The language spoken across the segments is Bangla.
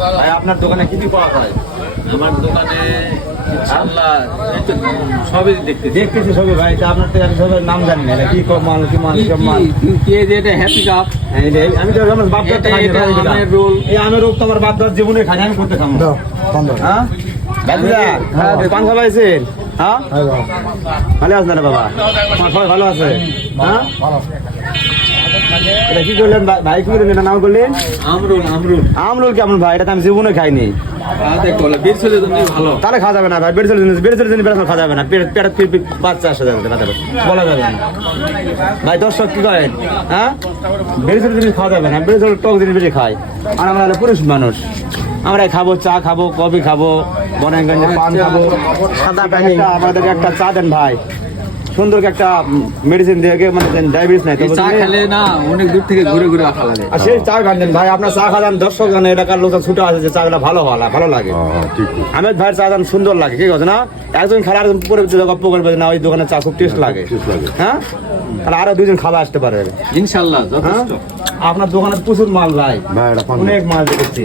ভাই আপনার দোকানে কি কি পাওয়া যায়? আমার দোকানে ইনশাআল্লাহ সবই দেখতেছি সবই ভাই, তা আপনার থেকে আমি সবের নাম জানি না, এটা কি কম মাল কি মাল সব মাল। কি যে এটা হ্যাপি কাপ, আমি তো আমার বাপ দাদা খাই না, আমের রোল। এই আমের রোল তো আমার বাপ দাদার জীবনে খাই না, আমি করতে খাবো। হ্যাঁ বাবুদা, পান খাওয়াইছেন? হ্যাঁ ভালো আছেন না বাবা? আমার সবাই ভালো আছে? হ্যাঁ এটা কি করলেন ভাই, কি করলেন, এটা নাম করলেন? আমরুল। আমরুল কেমন ভাই? এটা তো আমি জীবনে খাইনি। ভালো তাহলে খাওয়া যাবে না ভাই, বেড়ে চলে বেড়ে খাওয়া যাবে না, পেট বাচ্চা আসা যাবে বলা যাবে না ভাই। দর্শক কি করেন? হ্যাঁ বেড়ে চলে জিনিস খাওয়া যাবে না, বেড়ে চলে টক জিনিস বেশি খাই। আর আমরা হলে পুরুষ মানুষ, আমরা খাবো, চা খাবো, কফি খাবো, বনাগঞ্জে পান খাবো, সাদা পানি। আমাদেরকে একটা চা দেন ভাই, সুন্দর একটা মেডিসিন দিয়ে, মানে ডায়াবেটিস নাই তো, চা খেলে না অনেক দূর থেকে ঘুরে ঘুরে আসা লাগে। আর সেই চা খান ভাই, আপনার চা খান দর্শক জানে, এলাকার লোক ছুটে আসে যে চাগুলো ভালো লাগে। আহমেদ ভাইয়ের চা দান সুন্দর লাগে, ঠিক আছে না? একজন খালা একজন পরে গপ্প করবে না, ওই দোকানের চা খুব টেস্ট লাগে। হ্যাঁ তাহলে আরো দুজন খালা আসতে পারে ইনশাআল্লাহ। যথেষ্ট। আপনার দোকানে প্রচুর মাল ভাই, অনেক মাল দেখেছি,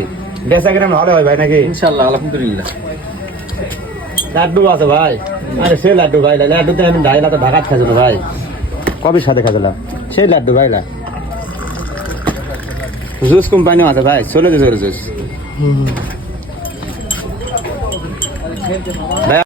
বেচা কিনা ভালো হয় ভাই নাকি? ইনশাআল্লাহ আলহামদুলিল্লাহ। লাড্ডু আছে ভাই, আরে সেই লাড্ডু ভাই, লাড্ডুতে আমি ঢাইলা তো ঢাকাত খাইছিল ভাই, কবির সাথে খাইছিলাম সেই লাড্ডু ভাই। জুস কোম্পানিও আছে ভাই, চলে জুস ভাই।